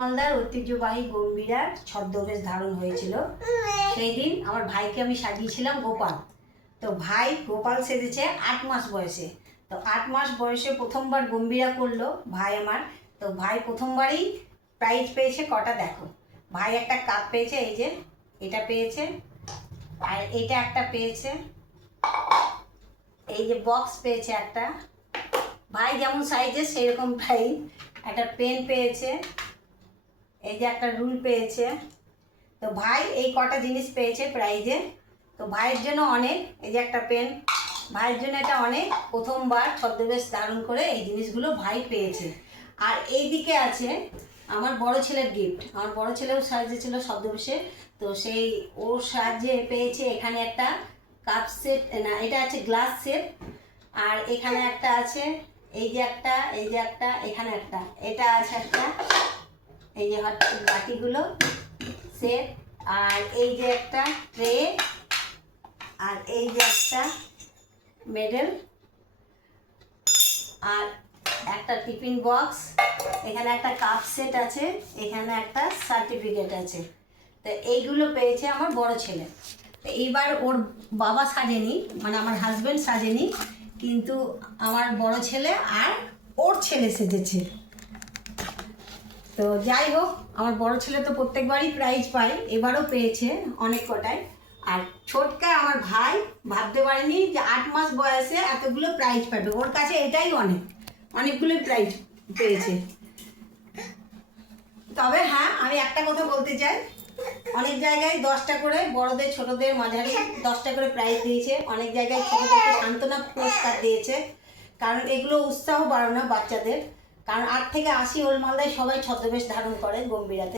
মালদার ঐতিহ্যবাহী গম্ভীরার ছদ্মবেশ ধারণ হয়েছিল। সেই দিন আমার ভাইকে আমি সাজিয়েছিলাম গোপাল। তো ভাই গোপাল সেজেছে 8 মাস বয়সে। তো 8 মাস বয়সে প্রথমবার গম্ভীরা করলো ভাই আমার। তো ভাই প্রথমবারই প্রাইজ পেয়েছে কটা দেখো। ভাই একটা কাপ পেয়েছে, এই যে এটা পেয়েছে, আর এটা একটা পেয়েছে, এই যে বক্স পেয়েছে একটা। ভাই যেমন সাইজে সেরকম প্রাইজ। একটা পেন পেয়েছে, এই যে একটা রুল পেয়েছে। তো ভাই এই কটা জিনিস পেয়েছে প্রাইজে। তো ভাইয়ের জন্য অনেক, এই যে একটা পেন, ভাইয়ের জন্য এটা অনেক। প্রথমবার ছদ্মবেশ ধারণ করে এই জিনিসগুলো ভাই পেয়েছে। আর এই দিকে আছে আমার বড় ছেলের গিফট। আমার বড় ছেলেও সাজিয়েছিল ছদ্মবেশে। তো সেই ওর সাহায্যে পেয়েছে এখানে একটা কাপ সেট, না এটা আছে গ্লাস সেট। আর এখানে একটা আছে, এই যে একটা, এই যে একটা, এখানে একটা, এটা আছে একটা, এই যে বাটিগুলো সেট। আর এই যে একটা ট্রে, আর এই যে একটা মেডেল, আর একটা টিফিন বক্স, এখানে একটা কাপ সেট আছে, এখানে একটা সার্টিফিকেট আছে। তো এইগুলো পেয়েছে আমার বড় ছেলে। তো এইবার ওর বাবা সাজেনি, মানে আমার হাজব্যান্ড সাজেনি, কিন্তু আমার বড় ছেলে আর ওর ছেলে সেজেছে। তো যাই হোক, আমার বড় ছেলে তো প্রত্যেকবারই প্রাইজ পায়, এবারও পেয়েছে অনেক কটায়। আর ছোটকা আমার ভাই ভাবতে পারেনি যে 8 মাস বয়সে এতগুলো প্রাইজ পাবে। ওর কাছে এটাই অনেকগুলোই প্রাইজ পেয়েছে। তবে হ্যাঁ, আমি একটা কথা বলতে চাই, অনেক জায়গায় 10টা করে বড়দের ছোটদের মাঝারি 10টা করে প্রাইজ দিয়েছে, অনেক জায়গায় ছোটদেরকে সান্ত্বনা পুরস্কার দিয়েছে। কারণ এগুলো উৎসাহ বাড়ানো বাচ্চাদের। কারণ 8 থেকে 80 ওল্ড মালদায় সবাই ছদ্মবেশ ধারণ করে গম্ভীরাতে।